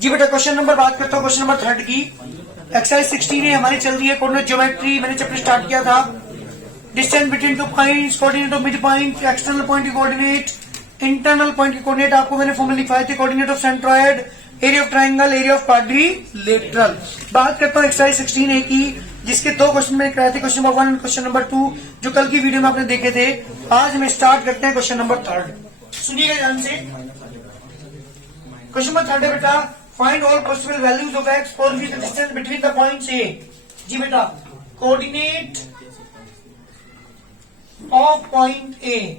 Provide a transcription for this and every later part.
जी बेटा question number बात करता हूँ क्वेश्चन नंबर 3 की। एक्सरसाइज 16 है हमारी, चल रही है कोऑर्डिनेट ज्योमेट्री। मैंने चैप्टर स्टार्ट किया था distance between two points, coordinate of mid point, external point की कोऑर्डिनेट, इंटरनल पॉइंट की कोऑर्डिनेट। आपको मैंने फॉर्मूला लिखवाए थे, coordinate of centroid, area of triangle, area of quadrilateral. बात करता हूँ एक्सरसाइज 16 की, जिसके दो क्वेश्चन मैंने कराए थे, क्वेश्चन नंबर 1 और क्वेश्चन नंबर 2, जो कल की वीडियो में आपने देखे थे। आज हम स्टार्ट करते हैं क्वेश्चन नंबर 3। सुनिएगा ध्यान से। क्वेश्चन नंबर 3 है बेटा, find all possible values of x for which the distance between the points A. जी बेटा, कोऑर्डिनेट ऑफ पॉइंट ए,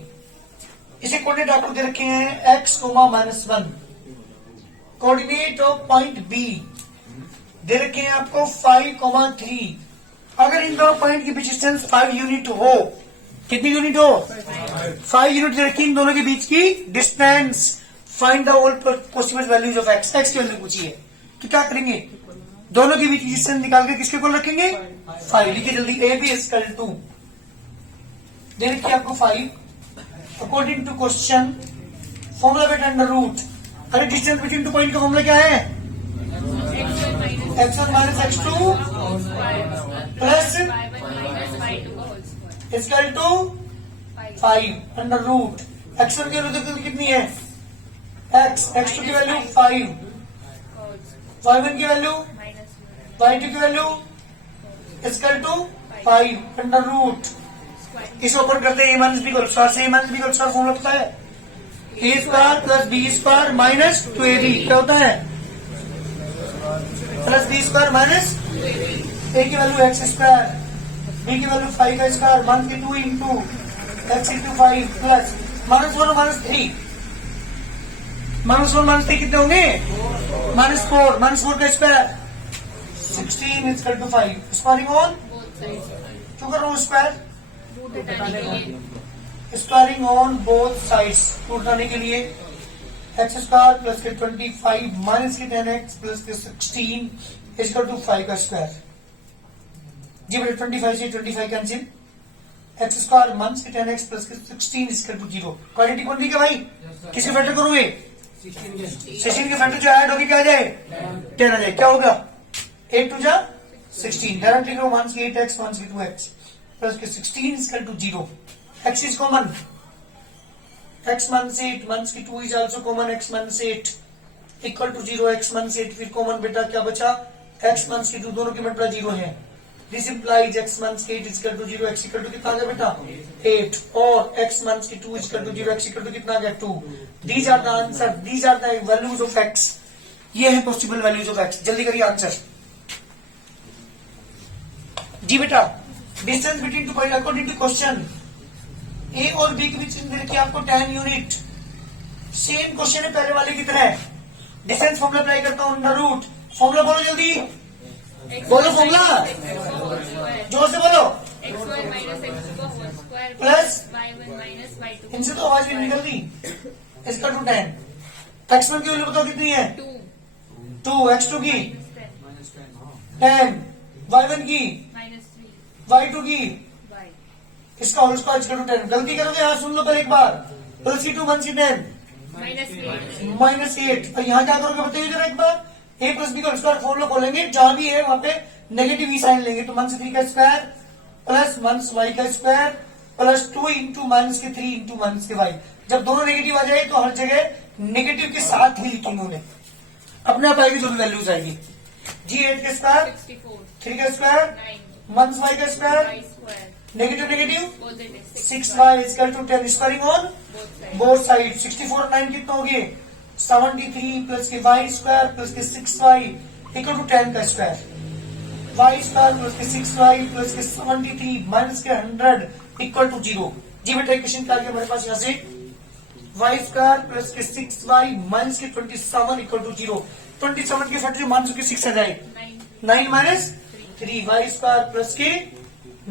इसे कोऑर्डिनेट आपको दे रखे हैं x, -1। Coordinate of point B दे रखे हैं आपको 5, 3। अगर इन दोनों पॉइंट की बीच डिस्टेंस 5 यूनिट हो, कितनी यूनिट हो? 5 यूनिट दे रखी इन दोनों के बीच की distance. Find the all possible values of x. X की वैल्यू पूछिए कि क्या करेंगे, दोनों के बीच की डिस्टेंस निकाल के किसके कोल रखेंगे? 5। लिखिए जल्दी, ए बी इक्वल टू दे रखिए आपको 5। अकॉर्डिंग टू क्वेश्चन फॉर्मूला बेटा अंडर रूट। अरे डिस्टेंस बिटवीन टू पॉइंट का फॉर्मूला क्या है? x1 minus x2 plus equal to 5 under root. x1 की वैल्यू कितनी है? x, x2 की वैल्यू 5, y1 की वैल्यू, y2 की value equal to 5 under root. इसे ओपन करते हैं, ए माइनस बी का स्क्वायर से। ए माइनस बी का स्क्वायर फॉर्मूला पता है? A square plus B square minus 2ab क्या होता है? Plus B square minus A की वैल्यू एक्स स्क्वायर, बी की वैल्यू 5 का स्क्वायर, 1 की 2 इंटू एक्स इंटू 5 प्लस -1 और -3। -1 -3 कितने होंगे? -4, -4 का square 16 equal to 5। Squaring on क्यों कर रहा हूँ square? Squaring on both sides, टूटाने के लिए। एक्स स्क्वायर प्लस के 25 माइनस के 10x प्लस के 16 इक्वल टू 5 का स्क्वायर। जी बेटा 25 से 25 कैंसिल। एक्स स्क्वायर माइनस के 10x प्लस के 16 इक्वल टू 0। क्वाड्रेटिक बन गई क्या भाई? किसके फैक्टर करोगे? 16 के फैक्टर जो ऐड होगी क्या आ जाए? 10 आ जाए। क्या होगा? 8 2 जा 16। डायरेक्टली करो, 1 की 8x 1 की 2x प्लस के 16 equal to 0। x is common, x minus 8 minus की 2 is also common, x minus 8 equal to 0। x minus 8 फिर कॉमन बेटा क्या बचा? x माइनस की 2, दोनों की मल्टीप्लाई 0 है। This implies x minus 8 equal to 0। x equal to कितना आ गया बेटा? 8 और x माइनस की 2 equal to 0। x equal to कितना आ गया? 2। These are the answer, these are the values of x। ये है पॉसिबल वैल्यूज ऑफ x। जल्दी करिए आंसर। जी बेटा, distance between two point according to question A और बी के बीच देखिए आपको 10 यूनिट। सेम क्वेश्चन है पहले वाले की तरह। डिस्टेंस फॉर्मूला अप्लाई करता हूं, अंडर रूट। फॉर्मूला बोलो जल्दी, बोलो फॉर्मूला, जोर से बोलो। प्लस इनसे तो आवाज नहीं निकल रही। इसका 2 10। x1 की वैल्यू बताओ कितनी है? 2, x2 की 10, y1 की, y2 की, इसका होल स्क्वायर इक्वल टू 10। गलती करोगे यहाँ सुन लो पहले एक बार। प्लस की 2 1 की 10 -8। और यहाँ क्या करोगे बताइए जरा एक बार। a प्लस बी का स्क्वायर फॉर्मूला खोलेंगे, जहां भी है वहां पे नेगेटिव ही साइन लेंगे। तो -3 का स्क्वायर प्लस -y का square plus 2 into -3 into -y। जब दोनों नेगेटिव आ जाए तो हर जगह नेगेटिव के साथ ही लिखेंगे उन्हें, अपने आप आएगी जो भी वैल्यूज आएगी। जी 8 का स्क्वायर, 3 का स्क्वायर, -y का square, negative negative 6y equal to 10। Squaring on both side. 64 और 9 कितना हो गए? 73 प्लस के y स्क्वायर प्लस के 6y इक्वल टू 10 का स्क्वायर। y स्क्वायर प्लस के 6y प्लस के 73 माइनस के 100 इक्वल टू 0। जी बेटा इक्वेशन क्या आ गया हमारे पास यहाँ से? y स्क्वायर प्लस के 6y माइनस के 27 इक्वल टू 0। 27 के फैक्टर माइनस के 6 आ जाए, 9 माइनस 3। y स्क्वायर प्लस के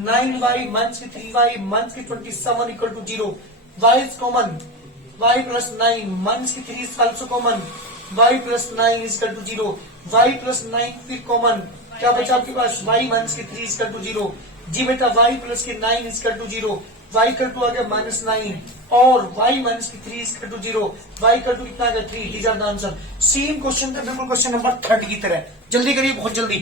9y माइनस के 3y माइनस के 27 equal to 0। y is common, y plus 9 minus के 3 is also common, y plus 9 is equal to 0। y plus 9 फिर common, क्या बचा आपके पास? y माइनस के 3 इज इक्वल टू 0। जी बेटा y प्लस के 9 is equal to 0। y equal to आ गया -9 और y माइनस की 3 is to 0, y equal to कितना आ गया 3, these are the answer. Same question था बिल्कुल क्वेश्चन नंबर 3 की तरह। जल्दी करिए, बहुत जल्दी।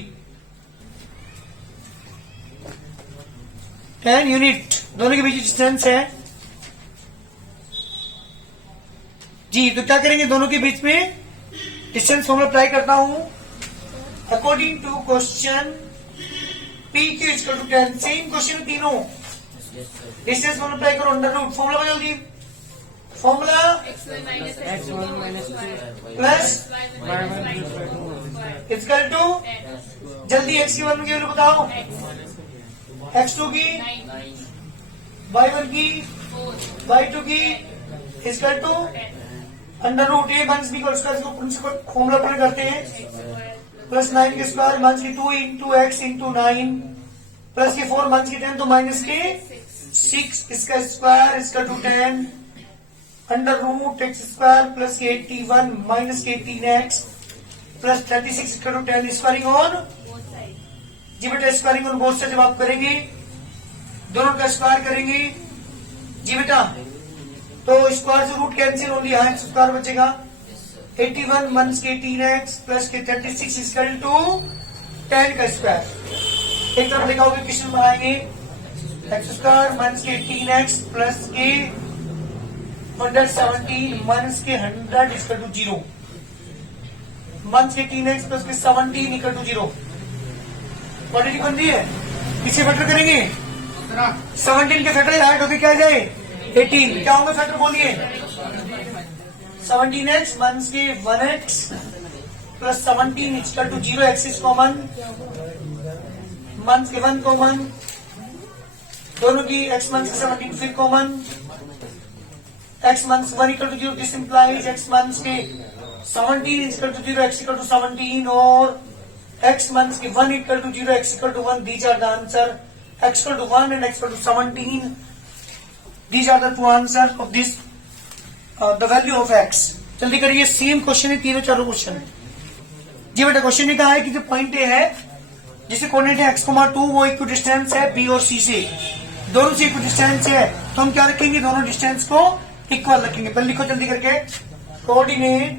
10 यूनिट दोनों के बीच डिस्टेंस है जी, तो क्या करेंगे, दोनों के बीच में डिस्टेंस फॉर्मूला अप्लाई करता हूं। According to question P Q is to 10, same question तीनों डिस्टेंस फॉर्मूला अप्लाई करो, अंडर रूट फॉर्मूला बदल दी, फॉर्मूला प्लस इक्वल टू, जल्दी x की वैल्यू की वैल्यू बताओ, x2 की, y1 की, y2 की equal to under root A minus B का स्क्वायर को प्रिंसिपल फॉर्मूला अप्लाई करते हैं, प्लस 9 के स्क्वायर माइनस की 2 इंटू एक्स इंटू 9 प्लस के 4 माइनस की 10 तो माइनस के 6 इसका स्क्वायर इसका to 10 under root X square plus के 81 माइनस के 18x प्लस 36 इसका टू 10 स्क्वायरिंग ऑन जी बेटा, स्क्वायरिंग ऑन बोथ से जब आप करेंगे दोनों का स्क्वायर करेंगे जी बेटा, तो स्क्वायर से रूट कैंसिल हो लिया, स्क्वायर बचेगा 81 माइनस के 18x प्लस के 36 इक्वल टू 10 का स्क्वायर। एक तरफ लिखा होगा, क्वेश्चन बनाएंगे एक्स स्क्वायर माइनस के 18x प्लस के 117 माइनस के 100 इक्वल टू 0, माइनस के 18x प्लस के 17 इक्वल टू 0। क्वांटिटी बन रही है, इसे फैक्टर करेंगे, 17 के फैक्टर ऐड होकर क्या आ जाए 18, क्या होंगे फैक्टर बोलिए, 17x माइनस के 1x plus 17 equal to 0, X is common, minus के 1 कॉमन, दोनों की x माइनस के 17 फिर common, x minus 1 equal to 0, this implies x minus के 17 equal to 0, x equal to 17 और x माइनस के 1 equal to 0, x equal to 1, these are the answer, x equal to 1 and x equal to 17, these are the two answers of this the value of x। जल्दी करिए, same question है, तीनों चारों question है जी बेटा। Question ने कहा है कि जो पॉइंट ए है जिसे कोऑर्डिनेट है x,2 वो इक्व डिस्टेंस है b और c से, दोनों से इक्व डिस्टेंस है, तो हम क्या रखेंगे, दोनों डिस्टेंस को इक्वल रखेंगे। पहले लिखो जल्दी करके, coordinate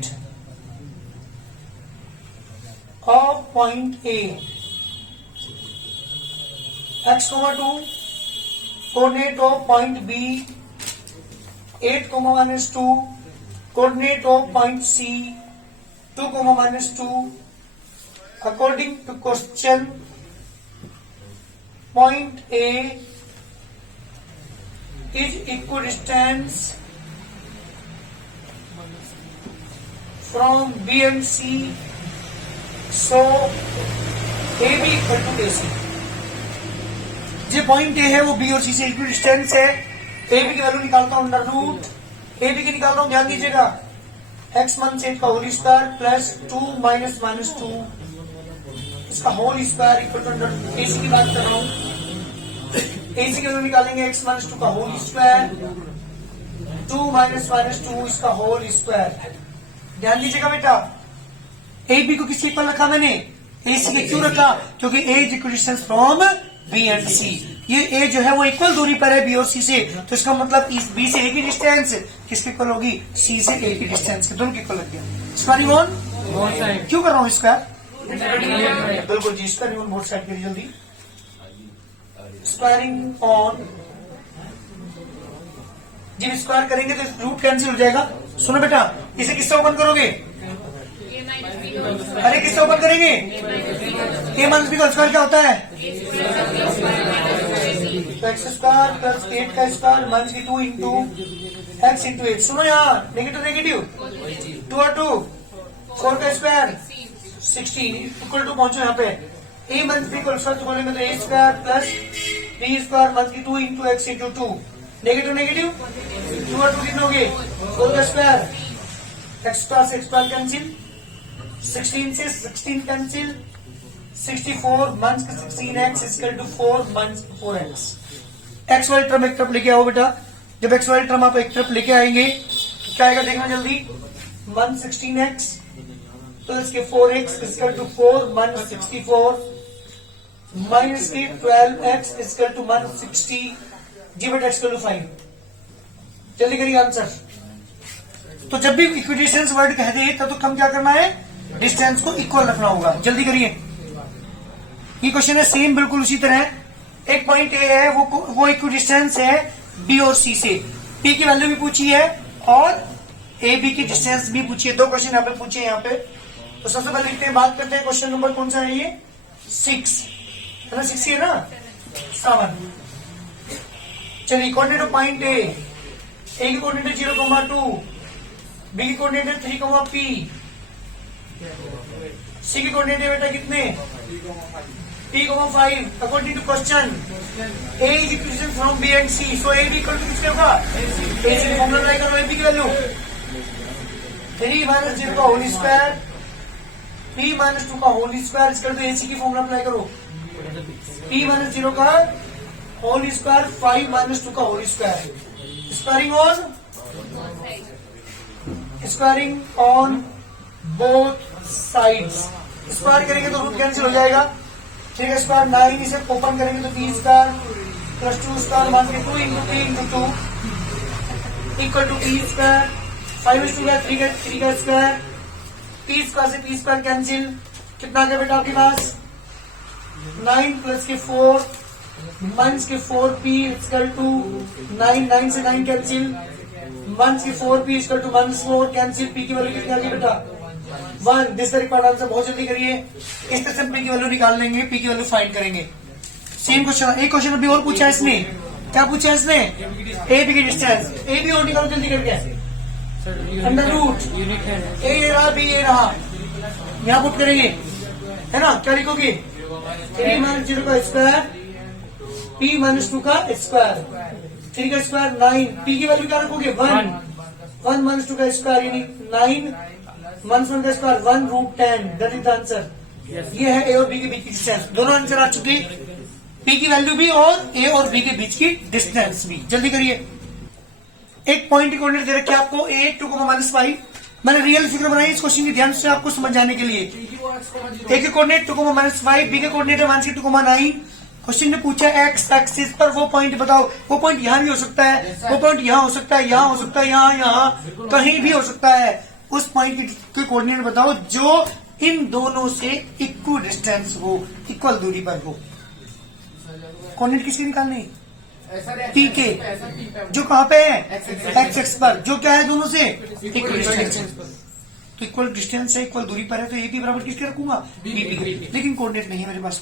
of point A x,2 coordinate of point B 8, -2, coordinate of point C 2, -2, according to question point A is equidistance from B and C, so AB equal to AC। जो point A है वो B और सी से equal distance है, A B की value निकालता हूं under root A B की निकालता हूं, ध्यान दीजिएगा, एक्स माइनस 8 का होल स्क्वायर प्लस 2 माइनस 2 इसका whole square equal to under, AC की बात कर रहा हूं, एसी की वैल्यू निकालेंगे एक्स माइनस 2 का होल स्क्वायर 2 माइनस 2 इसका होल स्क्वायर। ध्यान दीजिएगा बेटा, ए बी को किसके इक्वल रखा मैंने, एसी के, क्यों रखा, क्योंकि A is equal distance from B and C, ये ए जो है वो इक्वल दूरी पर है बी और सी से, तो इसका मतलब इस बी से ए की डिस्टेंस किसके इक्वल होगी, सी से ए की डिस्टेंस के, दोनों के इक्वल लग गया। स्क्वायरिंग ऑन क्यों कर रहा हूँ स्क्वायर, बिल्कुल जी, स्क्वायरिंग ऑन बोथ साइड करिए जल्दी, स्क्वायरिंग ऑन, जब स्क्वायर करेंगे तो रूट कैंसिल हो जाएगा। सुनो बेटा, इसे किससे ओपन करोगे, अरे किससे ओपन करेंगे, ए माइनस बी का स्क्वायर क्या होता है, एक्स स्क्वायर प्लस 8 का स्क्वायर माइनस की 2 इंटू एक्स इंटू 8। सुनो यहाँ, नेगेटिव नेगेटिव 2 और 2 4 का स्क्वायर 16 इक्वल टू पहुंचो यहाँ पे, ए माइनस बी को स्क्वायर बोलेंगे तो A square plus B square minus की 2 into x into 2, negative negative 2 और 2 कितने हो गए, 4 का स्क्वायर, एक्स स्क्वायर से स्क्वायर कैंसिल, 16 से 16 कैंसिल, 64 माइनस का 16x equal to 4 minus 4x। X वाली टर्म एक तरफ लेके आओ बेटा, जब एक्स वाली टर्म आप एक तरफ लेके आएंगे तो क्या आएगा देखना जल्दी, 116x प्लस के 4x equal to 4 minus 64 minus के 12x इक्वल टू माइनस 60 जी बेटा इक्वल टू 5। जल्दी करिए आंसर। तो जब भी इक्विडिस्टेंस वर्ड कह दे तो हम क्या करना है, डिस्टेंस को इक्वल रखना होगा। जल्दी करिए, ये क्वेश्चन है सेम बिल्कुल उसी तरह। एक पॉइंट ए है, वो इक्विडिस्टेंस है बी और सी से। पी की वैल्यू भी पूछी है और ए बी की डिस्टेंस भी पूछी है। दो क्वेश्चन यहाँ पे पूछे यहाँ पे। तो सबसे पहले लिखते हैं, बात करते हैं क्वेश्चन नंबर कौन सा है ये, 6 है ना, 6 है ना, 7। चलिए कोऑर्डिनेट ऑफ पॉइंट ए की कोऑर्डिनेट 0,2, बी की कोऑर्डिनेट 3, पी, सी की कोऑर्डिनेट है बेटा कितने, P,5। According to question A is equation from B and C, so A भी इक्वल टू किसके होगा, A से फॉर्मूला अप्लाई करो, AB की वैल्यू 3 - 0 का होल स्क्वायर, P - 2 का whole square equal to AC की फॉर्मूला अप्लाई करो, P - 0 का होल स्क्वायर 5 - 2 का whole square, squaring on both sides. Square करेंगे तो रूट कैंसिल हो जाएगा, ठीक है। स्क्वायर 9, इसे ओपन करेंगे तो 3 स्क्वायर प्लस 2 स्क्वायर मान के 2 into 3 into 2 equal to 3 square, 5 2 का 3 का स्क्वायर, 30 स्क्वायर से 30 स्क्वायर कैंसिल, कितना आ गया बेटा आपके पास, 9 प्लस के 4 माइनस के 4p इक्वल टू 9 से 9 कैंसिल, 1 के 4p equal to -4 cancel, p की वैल्यू कितनी आ गई बेटा 1। This the required answer. बहुत जल्दी करिए, इस तरह से पी की वैल्यू निकाल लेंगे, पी की वैल्यू फाइंड करेंगे। सेम क्वेश्चन, एक क्वेश्चन अभी और पूछा है इसने, क्या पूछा है इसने, ए बी की डिस्टेंस, ए बी और निकालो जल्दी करके, अंडर रूट ए रहा बी ए रहा, यहाँ पुट करेंगे है ना, क्या लिखोगे 3 - 0 का स्क्वायर, P - 2 का स्क्वायर, 3 का स्क्वायर 9, P की वैल्यू क्या रखोगे 1 - 2 का स्क्वायर यानी 9 - 1 का square 1 √10, that is the answer. ये है ए और बी के बीच की डिस्टेंस। दोनों आंसर आ चुके, पी की वैल्यू भी और ए और बी के बीच की डिस्टेंस भी। जल्दी करिए, एक पॉइंट की कोऑर्डिनेट दे रखे आपको a 2,-5। मैंने रियल फिगर बनाई इस क्वेश्चन की ध्यान से आपको समझ जाने के लिए। ए के कोऑर्डिनेट 2,-5, बी के कोऑर्डिनेट है 1 से 2,9। क्वेश्चन ने पूछा एक्स एक्सिस पर वो पॉइंट बताओ, वो पॉइंट यहाँ भी हो सकता है, वो पॉइंट यहाँ हो सकता है, यहाँ हो सकता है, यहाँ कहीं भी हो सकता है। उस पॉइंट के कोऑर्डिनेट बताओ जो इन दोनों से इक्वल डिस्टेंस हो, इक्वल दूरी पर हो। कोऑर्डिनेट किसके निकालने, पी के, जो कहाँ पे है एक्स एक्स पर, जो क्या है दोनों से इक्वल डिस्टेंस। तो इक्वल डिस्टेंस है, इक्वल दूरी पर है, तो ए पी बराबर किसके रखूंगा, बी पी। लेकिन कोऑर्डिनेट नहीं है मेरे पास,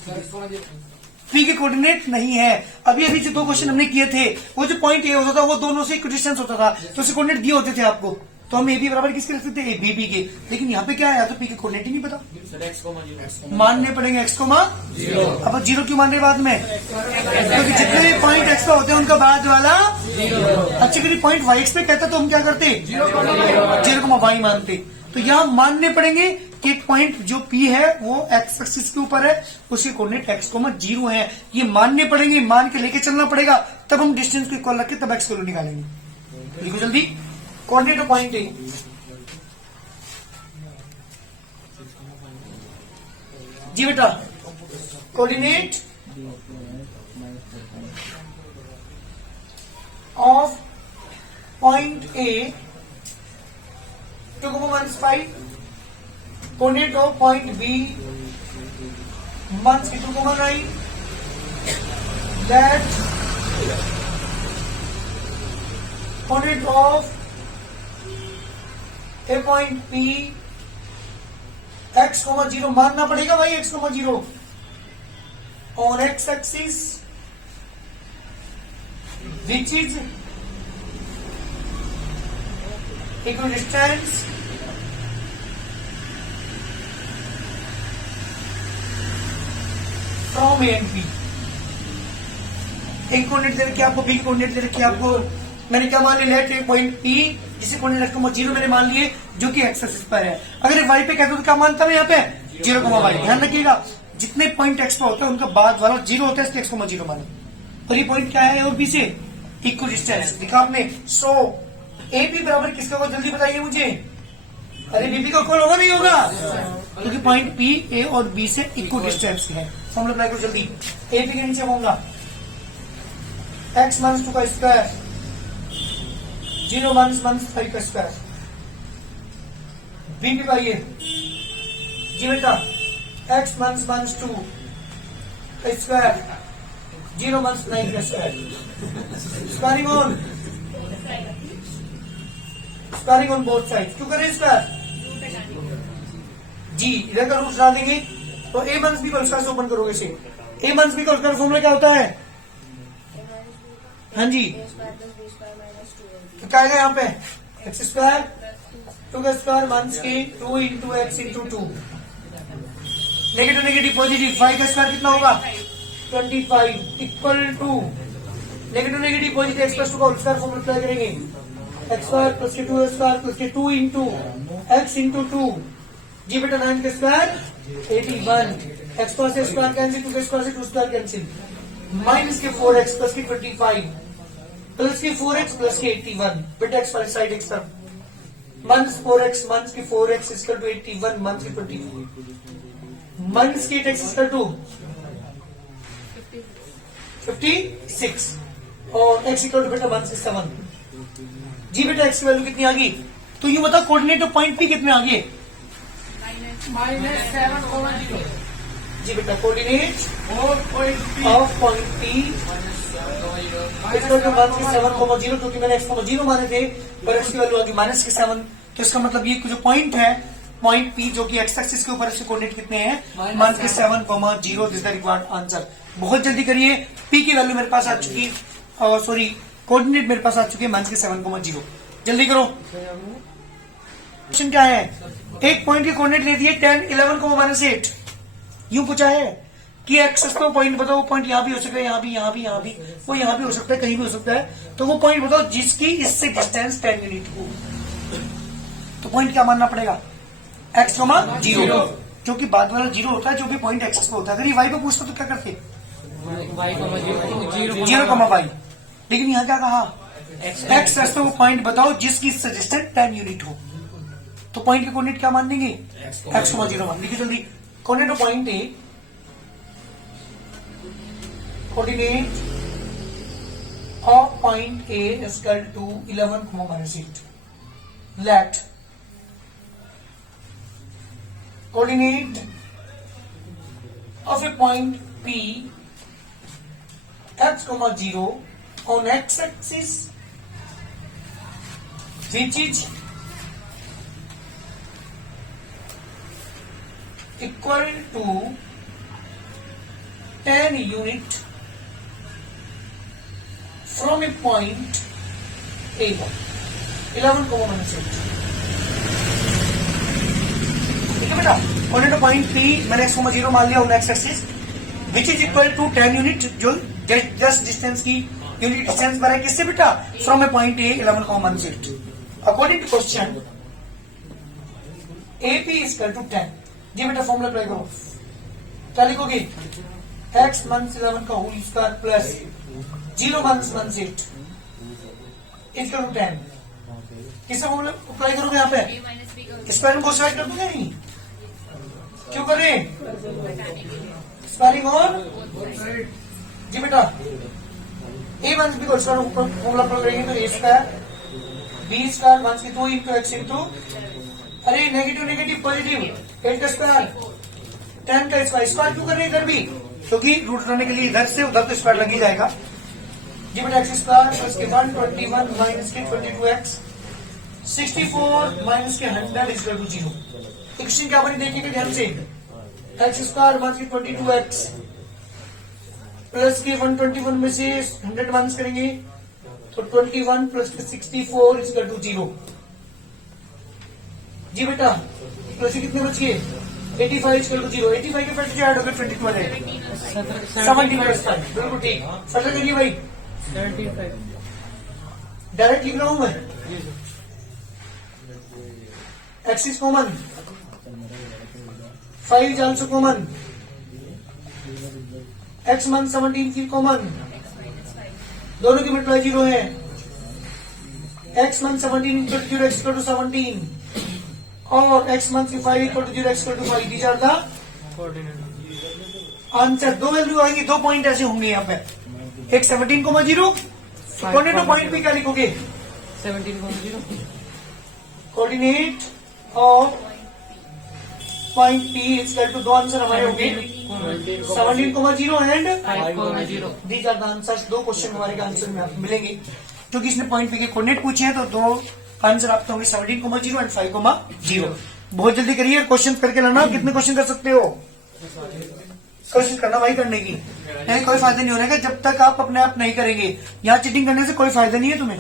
पी के कोऑर्डिनेट नहीं है। अभी जो 2 क्वेश्चन हमने किए थे, वो जो पॉइंट ए होता था वो दोनों से इक्वल डिस्टेंस होता था, तो उससे कोऑर्डिनेट दिए होते थे आपको, तो हम ए बी बराबर किसके रखते थे, बी पी के। लेकिन यहाँ पे क्या है, तो पी के कोऑर्डिनेट ही नहीं पता, मानने पड़ेंगे x, 0। अब 0 क्यों मान रहे बाद में, क्योंकि जितने भी पॉइंट x पे होते हैं उनका बाद वाला 0। अच्छा यदि पॉइंट y x पे कहता तो हम क्या करते, 0,y मानते। तो यहाँ मानने पड़ेंगे कि एक पॉइंट जो P है वो x एक्सिस के ऊपर है, उसके कोऑर्डिनेट x, 0 है। ये मानने पड़ेंगे, मान के लेके चलना पड़ेगा, तब हम डिस्टेंस को इक्वल रख के तब x वैल्यू निकालेंगे। लिखो जल्दी, कोऑर्डिनेट ऑफ पॉइंट ए, जी बेटा, coordinate of point A 2,-5, coordinate of point B 1 से 2,9, that coordinate of A point P x, 0 मानना पड़ेगा भाई, x, 0 on x axis which is equal distance from A and B. एक coordinate दे रखी आपको, बी कोऑर्डिनेट दे रखी आपको, मैंने क्या मान लिया, लेट पॉइंट P जिसे कोऑर्डिनेट 0 मैंने मान लिए, जो कि एक्स एक्सिस पर है। अगर y पे कहते तो क्या मानता मैं यहाँ पे 0,y। ध्यान रखिएगा, जितने पॉइंट x पे होते हैं उनका बाद वाला 0 होता है, इसलिए x, 0 माने। और ये पॉइंट क्या है और बी से इक्वल डिस्टेंस दिखा आपने। सो ए पी बराबर किसका होगा, जल्दी बताइए मुझे। अरे बीपी का इक्वल होगा नहीं होगा, क्योंकि पॉइंट P A और B से इक्वल डिस्टेंस है। फॉर्मूला अप्लाई करो जल्दी, ए पी के नीचे फॉर्मूला x - 2 का स्क्वायर 0 माइनस माइनस 5 का स्क्वायर। बी भी पाइए जी बेटा, x माइनस माइनस 2 का स्क्वायर, 0 माइनस 9 का square. Squaring on both side. क्यों करें स्क्वायर जी, इधर का रूट डाल देंगे तो a माइनस बी का स्क्वायर से ओपन करोगे इसे। a माइनस बी का स्क्वायर फॉर्मूला क्या होता है? हाँ जी, तो क्या आएगा यहाँ पे? एक्स स्क्वायर 2 का स्क्वायर माइनस के 2 into x into 2। Negative negative positive, 5 का स्क्वायर कितना होगा? 25 equal to negative negative positive x plus 2 का होल स्क्वायर फॉर्मूला अप्लाई करेंगे। एक्स स्क्वायर प्लस के 2 स्क्वायर प्लस के 2 इंटू एक्स इंटू 2। जी बेटा 9 का square 81, x plus square cancel, 2 का स्क्वायर से 2 स्क्वायर कैंसिल, माइनस के 4x प्लस के 25 प्लस के 4x प्लस के 81। बेटा एक्स वाली साइड एक्स तरफ, माइनस 4x माइनस के 4x इक्वल टू 81 माइनस के 24 माइनस के 8x इक्वल टू 56 और x इक्वल टू बेटा 1 से 7। जी बेटा x की वैल्यू कितनी आ गई? तो ये बताओ कोऑर्डिनेट ऑफ पॉइंट P कितने आ गए? -7,0। जी बेटा coordinate of point P equal to 7,0, क्योंकि मैंने x को 0 माने थे पर x की वैल्यू आ गई -7। तो इसका मतलब ये जो पॉइंट है, पॉइंट P जो कि x एक्सिस के ऊपर, इसके कोऑर्डिनेट कितने हैं? -7,0। This the required answer. बहुत जल्दी करिए, P की वैल्यू मेरे पास आ चुकी, सॉरी कोऑर्डिनेट मेरे पास आ चुके हैं -7,0। जल्दी करो। क्वेश्चन क्या है? एक पॉइंट के कोऑर्डिनेट दे दिए 10, 11, -8। यूं पूछा है कि एक्सेस पे पॉइंट बताओ, वो पॉइंट यहाँ भी हो सकता है, यहाँ भी, यहाँ भी, यहाँ भी, वो यहाँ भी हो सकता है, कहीं भी हो सकता है। तो वो पॉइंट बताओ जिसकी इससे डिस्टेंस 10 यूनिट हो। तो पॉइंट क्या मानना पड़ेगा? x, 0, क्योंकि बाद वाला 0 होता है जो भी पॉइंट एक्सेस पे होता है। अगर ये y पे पूछता तो क्या करते? 0, लेकिन यहाँ क्या कहा? एक्सेस पे वो पॉइंट बताओ जिसकी इससे डिस्टेंस 10 यूनिट हो। तो पॉइंट के कोऑर्डिनेट क्या मान देंगे? x, 0 मान। देखिए जल्दी, coordinate of point A, coordinate of point A is equal to 11, -8। Let coordinate of A point P x, 0 on x axis which is equal to 10 unit from a point A, 11, -8। ठीक है बेटा, coordinate of point P मैंने x, 0 मान लिया on x axis which is equal to 10 unit, जो just distance की unit distance पर है। किससे बेटा? From A point A, 11, -8। According to question AP is equal to 10। जी बेटा फॉर्मूला अप्लाई करो। क्या लिखोगे? x -11 का whole square plus 0 -8 equal to 10। किससे फॉर्मूला अप्लाई करोगे यहाँ पे? स्क्वायरिंग को साइड कर दूंगा नहीं? क्यों करें? स्क्वायरिंग और जी बेटा a माइनस बी को स्क्वायर फॉर्मूला अप्लाई करेंगे तो a square B square minus 2 into x into, अरे नेगेटिव नेगेटिव पॉजिटिव, 8 का स्क्वायर 10 का स्क्वायर। स्क्वायर क्यों कर रहे हैं इधर भी? क्योंकि रूट उठाने के लिए इधर से उधर तो स्क्वायर लग ही जाएगा। जी बेटा एक्स स्क्वायर प्लस के 121 माइनस के 22x 64 माइनस के 100 इज इक्वल टू 0। क्वेश्चन क्या बनी देखिएगा ध्यान से। एक्स स्क्वायर माइनस के 22x प्लस के 121 में से 100 माइनस करेंगे तो 21 प्लस के 64 इज इक्वल टू 0। जी बेटा प्लस कितने बच गए? 85 इज इक्वल टू 0। 85 के फैक्टर ऐड हो गए 22 आ जाएगा 70/5। बिल्कुल ठीक, फैक्टर करिए भाई। डायरेक्ट लिख रहा हूं मैं। x is common, 5 is also common, x मान 17 की कॉमन, दोनों की मल्टीप्लाई 0 है। x मान 17 equal to 0, x equal to 17 और x मान 5 equal to 0, x equal to 5। These are the answer. दो वैल्यू आएंगे, दो पॉइंट ऐसे होंगे यहाँ पे। एक 17, 0, कोऑर्डिनेट ऑफ पॉइंट भी क्या लिखोगे? 17,0 coordinate of point P is equal to, दो आंसर हमारे होंगे 17,0 and 5,0 these are the answers. दो क्वेश्चन हमारे के आंसर में आपको मिलेंगे, क्योंकि इसने पॉइंट P के कोऑर्डिनेट पूछे हैं, तो दो आंसर आपके होंगे 17,0 एंड 5,0। बहुत जल्दी करिए, क्वेश्चन करके लाना। कितने क्वेश्चन कर सकते हो? कोशिश करना भाई करने की, नहीं कोई फायदा नहीं होने का जब तक आप अपने आप नहीं करेंगे। यहाँ चीटिंग करने से कोई फायदा नहीं है तुम्हें।